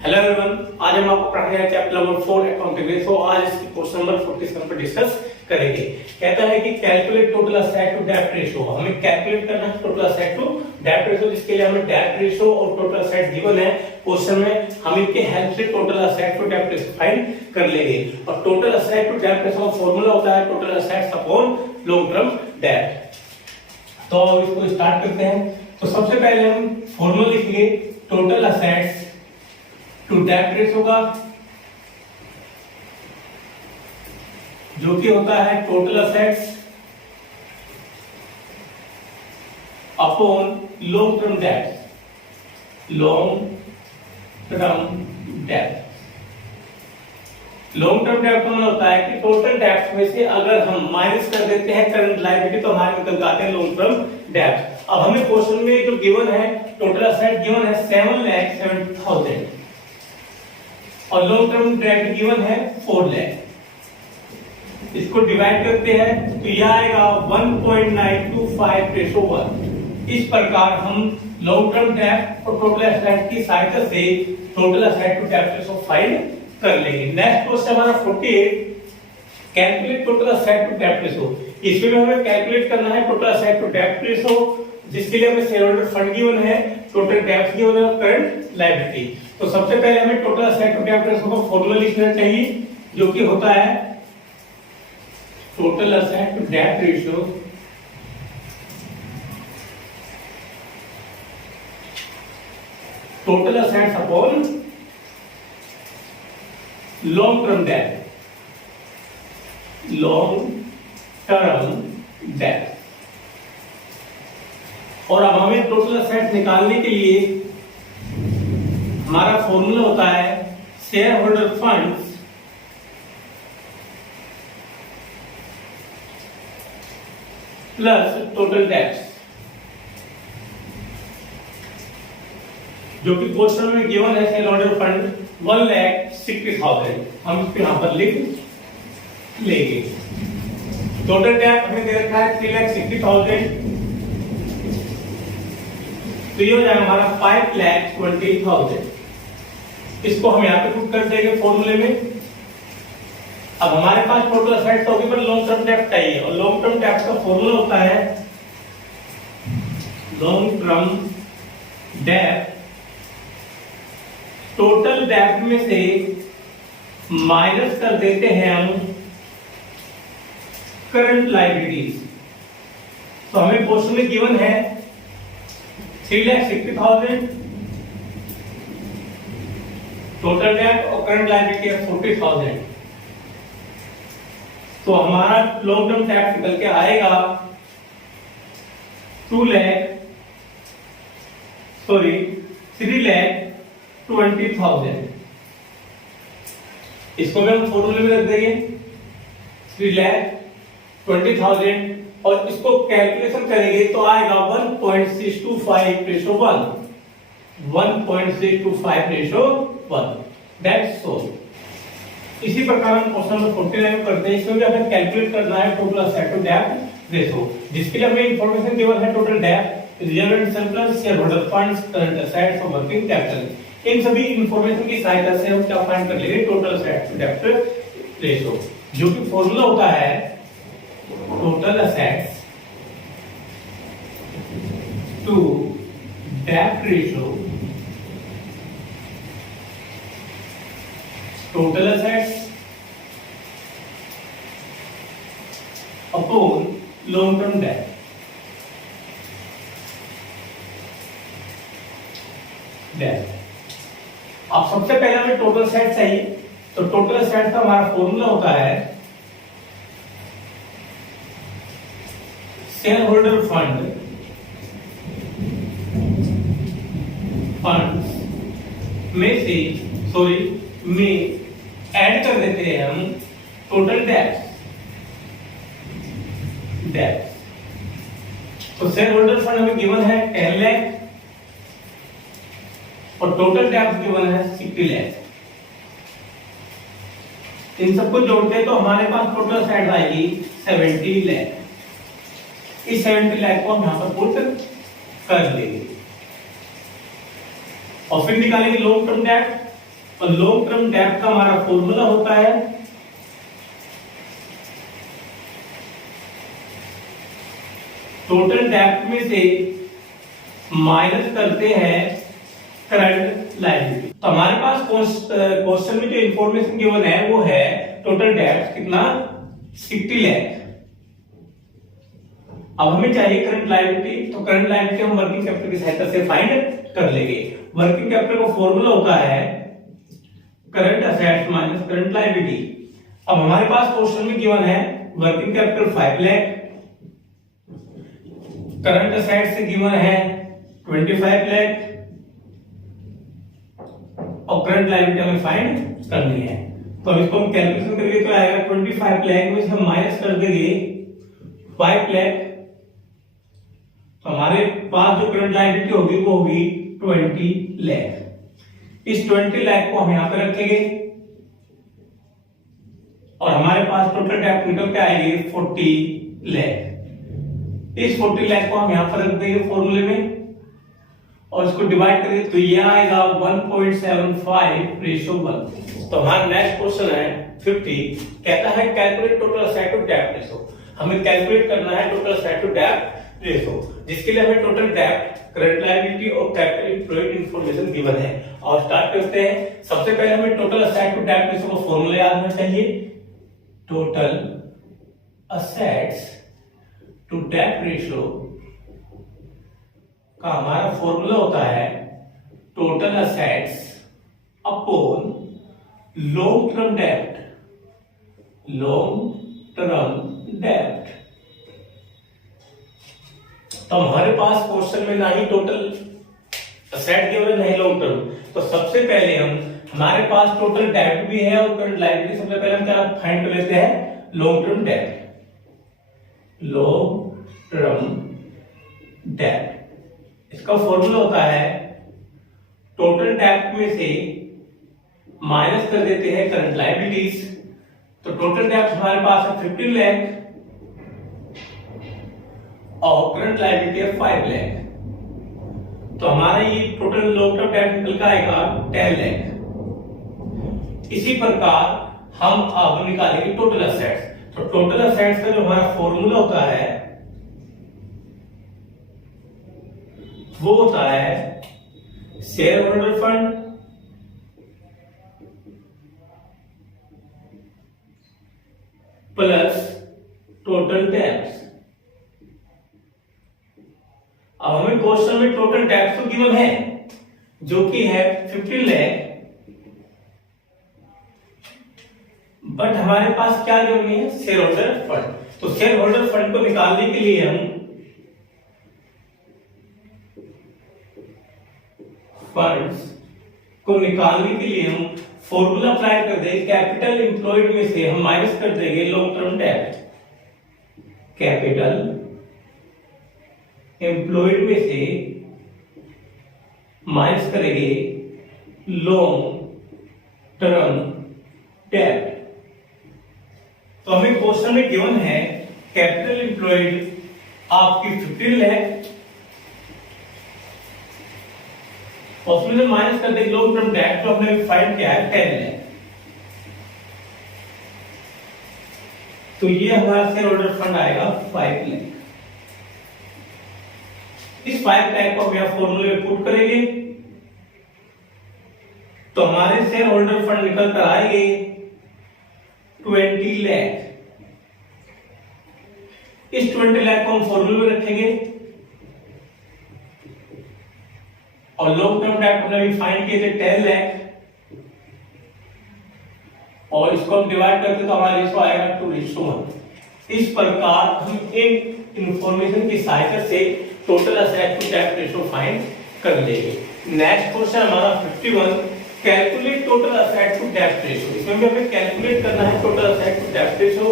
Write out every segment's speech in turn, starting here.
Hello everyone, आज हम आपको पढ़ाने हैं चैप्टर नंबर 4 अकाउंटिंग। तो आज इसकी क्वेश्चन नंबर 47 पर डिस्कस करेंगे। कहता है कि कैलकुलेट टोटल असेट टू डेब्ट रेशियो। हमें कैलकुलेट करना है टोटल असेट टू डेब्ट रेशियो, जिसके लिए हमें डेब्ट रेशियो और टोटल असेट गिवन है क्वेश्चन में। हम इनके हेल्प से टोटल असेट टू डेब्ट रेशियो फाइंड कर लेंगे। और टोटल असेट टू डेब्ट रेशियो का फार्मूला होता है total assets upon long term डेब्ट। तो इसको स्टार्ट करते हैं। तो सबसे पहले हम फार्मूला लिखेंगे टोटल असेट्स टू डेब्ट रेशियो का, जो कि होता है total assets upon long term डेब्ट। लॉन्ग टर्म डेब्ट, लॉन्ग टर्म डेब्ट का मतलब होता है कि टोटल डेब्ट में से अगर हम माइनस कर देते हैं करंट लायबिलिटी तो हमारे निकल जाते हैं लॉन्ग टर्म डेब्ट। अब हमें क्वेश्चन में जो गिवन है टोटल असेट गिवन है 7,70,000 और लॉन्ग टर्म डेब्ट गिवन है 4 लाख। इसको डिवाइड करते हैं तो यह आएगा 1.925:1। इस प्रकार हम लॉन्ग टर्म डेब्ट और टोटल असेट की सहायता से टोटल असेट टू डेब्ट रेशियो फाइंड कर लेंगे। नेक्स्ट क्वेश्चन हमारा 48, कैलकुलेट टोटल असेट टू डेब्ट रेशियो। इसमें हमें कैलकुलेट करना है टोटल असेट टू डेब्ट रेशियो, जिसके लिए हमें शेयर होल्डर फंड गिवन है, टोटल डेब्ट गिवन है और करंट लायबिलिटी। तो सबसे पहले हमें टोटल असेट टू डेब्ट रेशियो का फॉर्मूला लिखना चाहिए, जो कि होता है टोटल असेट टू डेब्ट ratio total assets upon long term डेब्ट। लॉन्ग टर्म डेब्ट। और अब हमें टोटल असेट निकालने के लिए हमारा फॉर्मूला होता है share holder funds plus total debts, जो कि क्वेश्चन में गिवन है शेयर होल्डर फंड 1,60,000। हम इसको यहां पर लिख लेंगे। टोटल डेब्ट हमें दे रखा है 3,60,000, तो ये हो जाएगा हमारा 5,20,000। इसको हम यहाँ पे पुट कर देंगे फॉर्मूले में। अब हमारे पास टोटल असेट्स होगी पर लॉन्ग टर्म डेब्ट चाहिए, और लॉन्ग टर्म डेब्ट का फॉर्मूला होता है लॉन्ग टर्म डेब्ट टोटल डेब्ट में से माइनस कर देते हैं हम करंट लायबिलिटीज। तो हमें क्वेश्चन में गिवन है 3,60,000 टोटल डेब्ट और करंट लायबिलिटी है 40,000। तो हमारा लॉन्ग टर्म डेब्ट निकल के आएगा 3,20,000। इसको भी हम फॉर्मूले में रख देंगे 3,20,000 और इसको कैलकुलेशन करेंगे तो आएगा 1.625:1। 1.625:1। That's all. इसी प्रकार हम क्वेश्चन नंबर 49 करते हैं। इसमें भी हमें कैलकुलेट करना है टोटल असेट टू डेब्ट रेशियो, जिसके लिए हमें इंफॉर्मेशन गिवन है टोटल डेब्ट, reserve and surplus, share holder funds, current assets और वर्किंग कैपिटल। इन सभी इंफॉर्मेशन की सहायता से हम क्या फाइंड कर लेंगे टोटल असेट टू डेब्ट रेशियो, जो कि फॉर्मूला होता है टोटल असेट्स टू डेब्ट ratio. Total assets upon long term डेब्ट। अब सबसे पहले हमें टोटल असेट्स चाहिए, तो टोटल असेट्स का हमारा फॉर्मूला होता है शेयर होल्डर फंड में ऐड कर देते हैं हम टोटल डेब्ट। तो शेयर होल्डर फंड हमें गिवन है 10 लाख और टोटल डेब्ट गिवन है 60 लाख। इन सबको जोड़ते हैं तो हमारे पास टोटल असेट आएगी 70 लाख। इस 70 लाख को हम यहां पर पुट कर लेंगे और फिर निकालेंगे लॉन्ग टर्म डेट और लॉन्ग टर्म डेब्ट का हमारा फॉर्मूला होता है टोटल डेब्ट में से माइनस करते हैं करंट लायबिलिटी। तो हमारे पास क्वेश्चन में जो इंफॉर्मेशन गिवन है वो है टोटल डेब्ट कितना 60 लाख। अब हमें चाहिए करंट लायबिलिटी, तो करंट लायबिलिटी हम वर्किंग कैपिटल की सहायता से फाइंड कर लेंगे। वर्किंग कैपिटल का फॉर्मूला होता है current assets minus current liability. अब हमारे पास क्वेश्चन में गिवन है working capital 5 lakh, current assets से गिवन है 25 लाख और करंट लायबिलिटी हमें फाइंड करनी है। तो इसको हम कैलकुलेशन करेंगे तो आएगा 25 लाख में से हम माइनस कर देंगे 5 लाख, तो हमारे पास जो करंट लायबिलिटी होगी वो होगी 20 लाख। इस 20 लाख को हम यहां पे रखेंगे और हमारे पास टोटल डेब्ट निकल के आएगी 40 लाख। इस 40 लाख को हम यहां पर रख देंगे फॉर्मूले में और इसको डिवाइड करेंगे तो ये आएगा 1.75:1। तो हमारा नेक्स्ट क्वेश्चन है 50, कहता है कैलकुलेट टोटल असेट टू डेब्ट रेशो। हमें कैलकुलेट करना है टोटल असेट टू डेब्ट रेशो, जिसके लिए हमें टोटल डेब्ट, करंट लायबिलिटी और कैपिटल एम्प्लॉयड इंफॉर्मेशन गिवन है। और स्टार्ट करते हैं। सबसे पहले हमें टोटल असेट टू डेब्ट रेशो का फॉर्मूला याद होना चाहिए। टोटल असेट्स टू डेब्ट रेशो का हमारा फॉर्मूला होता है total assets upon long term डेब्ट, लॉन्ग टर्म डेब्ट। तो हमारे पास क्वेश्चन में ना ही टोटल असेट गिवन है ना ही लॉन्ग टर्म, तो सबसे पहले हमारे पास टोटल डेब्ट भी है और करंट लायबिलिटी। सबसे पहले हम क्या फाइंड कर लेते हैं लॉन्ग टर्म डेब्ट, लॉन्ग टर्म डेब्ट। इसका फॉर्मूला होता है टोटल डेब्ट में से माइनस कर देते हैं करंट लायबिलिटीज। तो टोटल डेब्ट हमारे पास है 15 लाख और करंट लायबिलिटी है 5 लाख, तो हमारा ये टोटल लॉन्ग टर्म डेब्ट निकल का आएगा 10 लाख। इसी प्रकार हम अब निकालेंगे टोटल असेट्स। तो टोटल असेट्स का जो हमारा फॉर्मूला होता है वो होता है share holder fund plus total debts. अब हमें क्वेश्चन में टोटल डेब्ट्स तो गिवन है जो कि है 15 लाख, बट हमारे पास क्या गिवन है शेयर होल्डर फंड। तो शेयर होल्डर फंड को निकालने के लिए हम फंड्स को निकालने के लिए हम फॉर्मूला अप्लाई कर देंगे। कैपिटल एम्प्लॉयड में से हम माइनस कर देंगे लॉन्ग टर्म डेब्ट, कैपिटल एम्प्लॉयड में से माइनस करेंगे लॉन्ग टर्म डेब्ट। तो हमें क्वेश्चन में गिवन है कैपिटल एम्प्लॉयड आपकी 15 लाख और उसमें माइनस कर देंगे लॉन्ग टर्म डेब्ट, तो हमने फाइंड किया है 10 लाख। तो ये हमारा शेयर होल्डर फंड आएगा 5 लाख। इस 5 लाख को हम यहां फॉर्मूले में पुट करेंगे तो हमारे शेयर होल्डर फंड निकल कर आएंगे 20 लाख। इस 20 लाख को हम फॉर्मूले में रखेंगे और लॉन्ग टर्म डेब्ट हमने भी फाइंड किए थे 10 लाख और इसको हम डिवाइड करते तो हमारा रेशो आएगा 2:1। इस प्रकार हम एक इंफॉर्मेशन की सहायता से टोटल असेट टू डेब्ट रेशो फाइंड कर लेंगे। नेक्स्ट क्वेश्चन हमारा 51, कैलकुलेट टोटल असेट टू डेब्ट रेशो। इसमें भी हमें कैलकुलेट करना है टोटल असेट टू डेब्ट रेशो,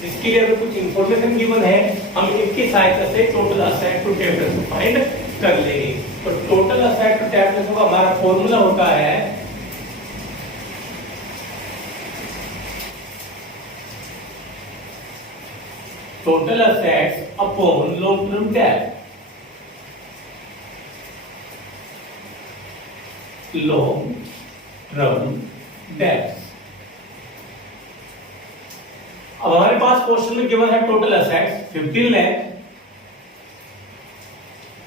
जिसके लिए हमें कुछ इंफॉर्मेशन गिवन है, हम इसकी सहायता से टोटल असेट टू डेब्ट रेशो फाइंड कर लेंगे। तो टोटल असेट टू डेब्ट रेशो का हमारा फॉर्मूला होता है total assets upon long term डेब्ट, लॉन्ग टर्म डेब्ट्स। अब हमारे पास क्वेश्चन में गिवन है टोटल असेट्स 15 लाख,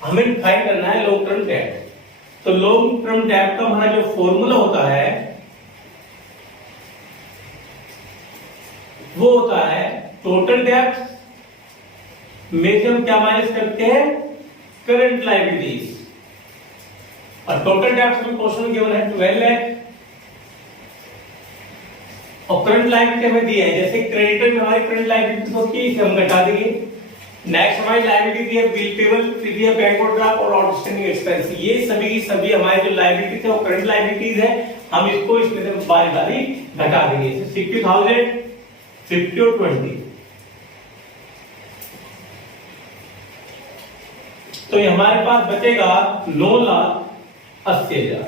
हमें फाइंड करना है लॉन्ग टर्म डेब्ट। तो लॉन्ग टर्म डेब्ट का हमारा जो फॉर्मूला होता है वो होता है टोटल डेब्ट में से हम क्या माइनस करते हैं, करंट लायबिलिटीज। और टोटल डेब्ट में क्वेश्चन गिवन है 12 लाख और करंट लायबिलिटी हमें दी है, जैसे क्रेडिटर में हमारी करंट लायबिलिटी होती है इसे हम घटा देंगे। नेक्स्ट हमारी लायबिलिटी दी है बिल पेबल, फिर दी है बैंक ओवरड्राफ्ट और आउटस्टैंडिंग एक्सपेंस। ये सभी की सभी हमारे जो लायबिलिटी है वो करंट लायबिलिटीज है, हम इसको इसमें से बारी बारी घटा देंगे। 60,000, 50 और 20। तो ये हमारे पास बचेगा 9,80,000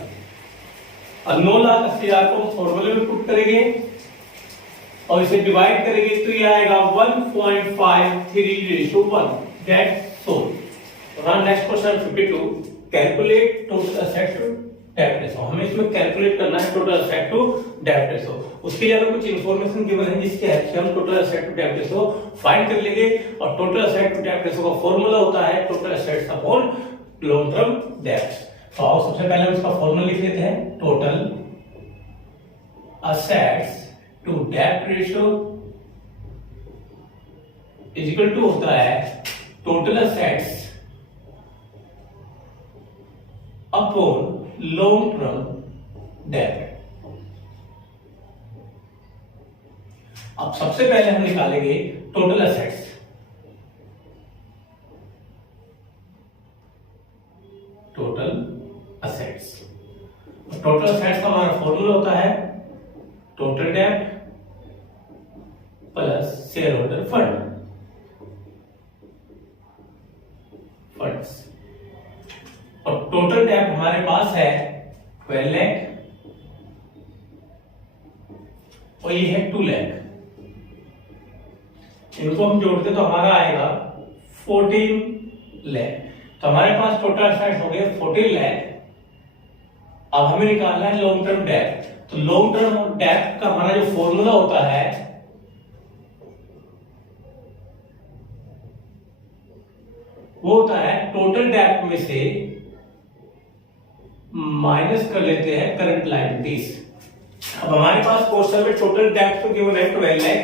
और 9,80,000 को फॉर्मूले में पुट करेंगे और इसे डिवाइड करेंगे तो ये आएगा 1.53:1। That's so. Next question 52, calculate total assets to डेब्ट रेशो। हमें इसमें कैलकुलेट करना है टोटल असेट टू डेब्ट रेशो। उसके लिए हमें कुछ इंफॉर्मेशन गिवन है जिसके हेल्प से हम टोटल असेट टू डेब्ट रेशो फाइंड कर लेंगे। और टोटल असेट टू डेब्ट रेशो का फॉर्मूला होता है total assets upon long term debts. तो आओ सबसे पहले हम इसका फॉर्मूला लिख लेते हैं। टोटल असेट्स टू डेब्ट रेशियो इज इक्वल टू होता है total assets upon long term डेब्ट। अब सबसे पहले हम निकालेंगे टोटल असेट्स। टोटल असेट्स का हमारा फॉर्मूला होता है टोटल डेब्ट प्लस शेयर होल्डर फंड्स। और टोटल डेब्ट हमारे पास है 12 लाख और ये है 2 लाख। इनको हम जोड़ते तो हमारा आएगा 14 लाख। तो हमारे पास टोटल असेट्स हो गए 14 लाख। अब हमें निकालना है लॉन्ग टर्म डेब्ट। तो लॉन्ग टर्म डेब्ट का हमारा जो फॉर्मूला होता है वो होता है टोटल डेब्ट में से माइनस कर लेते हैं करंट लायबिलिटीज। अब हमारे पास क्वेश्चन में टोटल डेब्ट तो गिवन है 12 लाख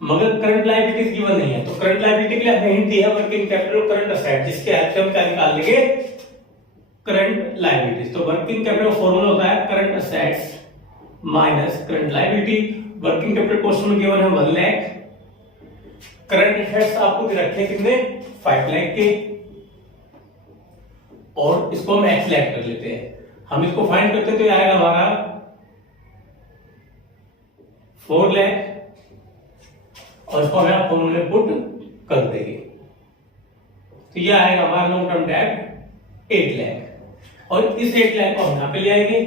मगर करंट लायबिलिटीज गिवन नहीं है। तो करंट लायबिलिटी के लिए हमें हिंट दिया वर्किंग कैपिटल करंट असेट, जिसके हेल्प से हम क्या निकाल लेंगे, करंट लायबिलिटीज। तो वर्किंग कैपिटल फॉर्मूला होता है current assets minus current liability. Working capital question में गिवन है 1 लाख। करंट असेट्स आपको दे रखे कितने, 5 लाख के। और इसको हम एक्स लाख कर लेते हैं। हम इसको फाइंड करते तो ये आएगा हमारा 4 लाख और इसको हमें फॉर्मूले में पुट कर देंगे तो ये आएगा हमारा लॉन्ग टर्म डेब्ट 8 लाख। और इस 8 लाख को हम यहां पे ले आएंगे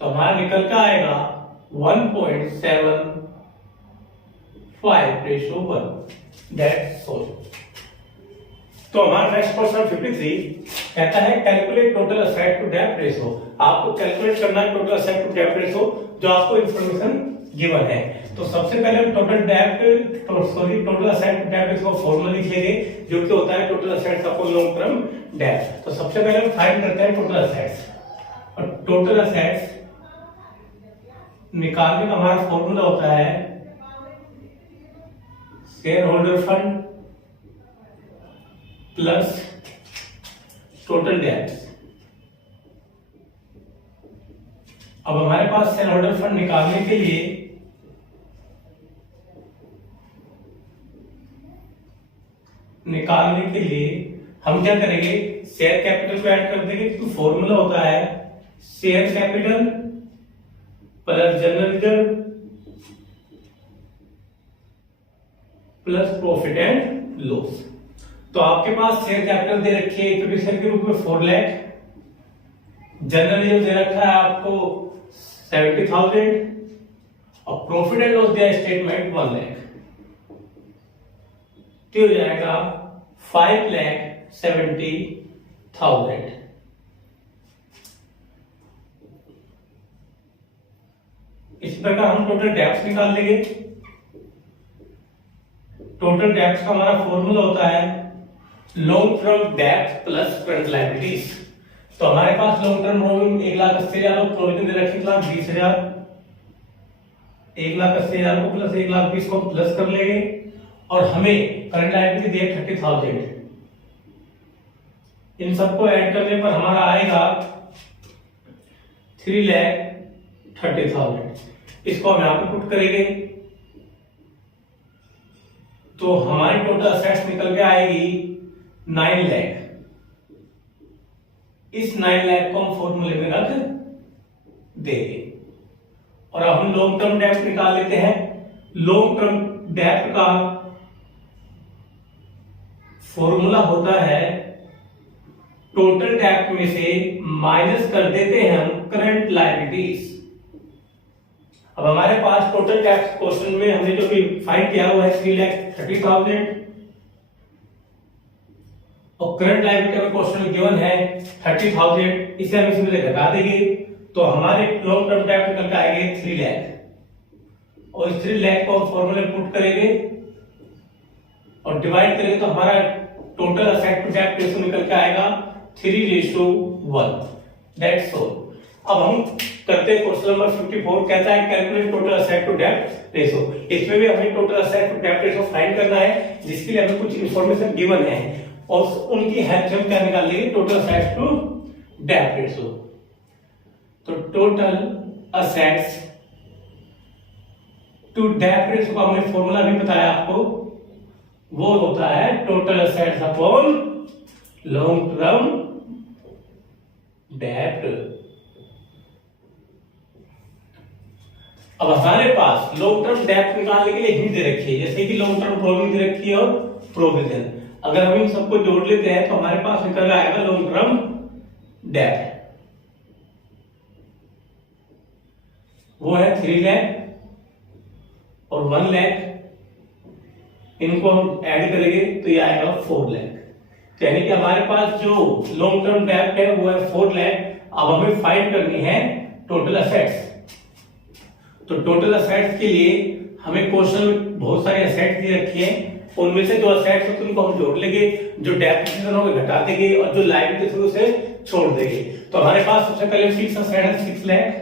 तो हमारा निकल का आएगा 1.75:1। That's all. तो हमारा नेक्स्ट क्वेश्चन 53 कहता है कैलकुलेट टोटल असेट टू डेब्ट रेशो। आपको कैलकुलेट करना है टोटल असेट टू डेब्ट रेशो जो आपको इंफॉर्मेशन गिवन है। तो सबसे पहले हम टोटल असेट टू डेब्ट रेशो का फॉर्मूला लिख लेंगे जो कि होता है total assets upon long term डेब्ट। तो सबसे पहले हम फाइंड करते हैं टोटल असेट्स। और टोटल असेट्स निकालने का हमारा फॉर्मूला होता है share holder fund plus total debts. अब हमारे पास शेयर होल्डर फंड निकालने के लिए हम क्या करेंगे, शेयर कैपिटल को ऐड कर देंगे क्योंकि फॉर्मूला होता है share capital plus general reserve plus profit and loss. तो आपके पास शेयर कैपिटल दे रखी है इक्विटी शेयर के रूप में 4 लाख, जनरल रिजर्व दे रखा है आपको 70,000 और प्रॉफिट एंड लॉस दिया स्टेटमेंट 1 लाख। तो हो जाएगा 5,70,000। इस प्रकार हम टोटल डेब्ट्स निकाल लेंगे। टोटल डेब्ट्स का हमारा फॉर्मूला होता है लॉन्ग टर्म डेब्ट प्लस करंट लायबिलिटीज। तो हमारे पास लॉन्ग टर्म बोरोइंग 1,80,000 प्रोविजन दे रखी 1,20,000, 1,80,000 को प्लस 1,20,000 को प्लस कर लेंगे और हमें करंट लायबिलिटी दी है 30,000। इन सबको ऐड करने पर हमारा आएगा 3,30,000। इसको हम यहां पे पुट करेंगे तो हमारी टोटल असेट्स निकल के आएगी 9 लाख। इस 9 लाख को हम फॉर्मूले में रख देंगे और अब हम लॉन्ग टर्म डेब्ट निकाल लेते हैं। लॉन्ग टर्म डेब्ट का फॉर्मूला होता है टोटल डेब्ट में से माइनस कर देते हैं हम करंट लायबिलिटीज। अब हमारे पास टोटल डेब्ट क्वेश्चन में हमने जो भी फाइंड किया हुआ है 3,30,000 और करंट लायबिलिटी में क्वेश्चन में गिवन है 30,000। इसे हम इसमें से घटा देंगे तो हमारे लॉन्ग टर्म डेब्ट निकल के आएंगे 3 लाख और इस 3 लाख को हम फॉर्मूले में पुट करेंगे और डिवाइड करेंगे तो हमारा टोटल असेट टू डेब्ट रेशियो निकल के आएगा 3:1। That's all. अब हम करते हैं क्वेश्चन नंबर 54। कहता है कैलकुलेट टोटल असेट टू डेब्ट रेशियो। इसमें भी हमें टोटल असेट टू डेब्ट रेशियो फाइंड करना है जिसके लिए हमें कुछ इंफॉर्मेशन गिवन है और उनकी हेल्प से हम क्या निकाल लेंगे टोटल असेट्स टू डेब्ट रेशियो। तो टोटल असेट्स टू डेब्ट रेशियो का हमने फॉर्मूला भी बताया आपको, वो होता है total assets upon long term डेब्ट। अब हमारे पास लॉन्ग टर्म डेब्ट निकालने के लिए हिंट दे रखी है, जैसे कि लॉन्ग टर्म प्रोविजन दे रखी है और प्रोविजन। अगर हम इन सबको जोड़ लेते हैं तो हमारे पास निकल आएगा लॉन्ग टर्म डेब्ट, वो है 3 लाख और 1 लाख। इनको हम ऐड करेंगे तो ये आएगा 4 लाख। यानी कि हमारे पास जो लॉन्ग टर्म डेब्ट है वो है 4 लाख। अब हमें फाइंड करनी है टोटल असेट्स। तो टोटल असेट्स के लिए हमें क्वेश्चन में बहुत सारे असेट्स दी रखी है, उनमें से जो असेट्स होते हैं उनको हम जोड़ लेंगे, जो डेब्ट पोजीशन होंगे घटा देंगे और जो लायबिलिटीज होंगे उसे छोड़ देंगे। तो हमारे पास सबसे पहले फिक्स असेट है 6 लाख,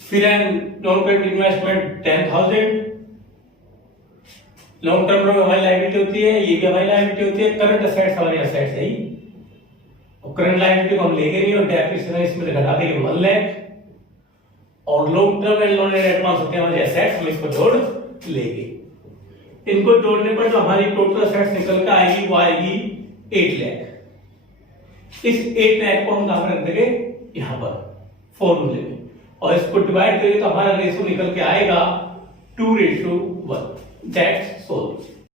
फिर है non current investment 10,000, long term में हमारी लायबिलिटी होती है, ये भी हमारी लायबिलिटी होती है। करंट असेट्स हमारी असेट्स है और करंट लायबिलिटी को हम लेंगे नहीं और डेब्ट पोजीशन इसमें से घटा देंगे 1 लाख और long term and long advance होते हैं हमारे असेट्स, हम इसको जोड़ लेंगे। इनको जोड़ने पर जो हमारी टोटल असेट्स निकल कर आएगी वो आएगी 8 लाख। इस 8 लाख को हम कहां पर रख देंगे, यहां पर फॉर्मूले में, और इसको डिवाइड करेंगे तो हमारा रेशियो निकल के आएगा 2:1। That's all.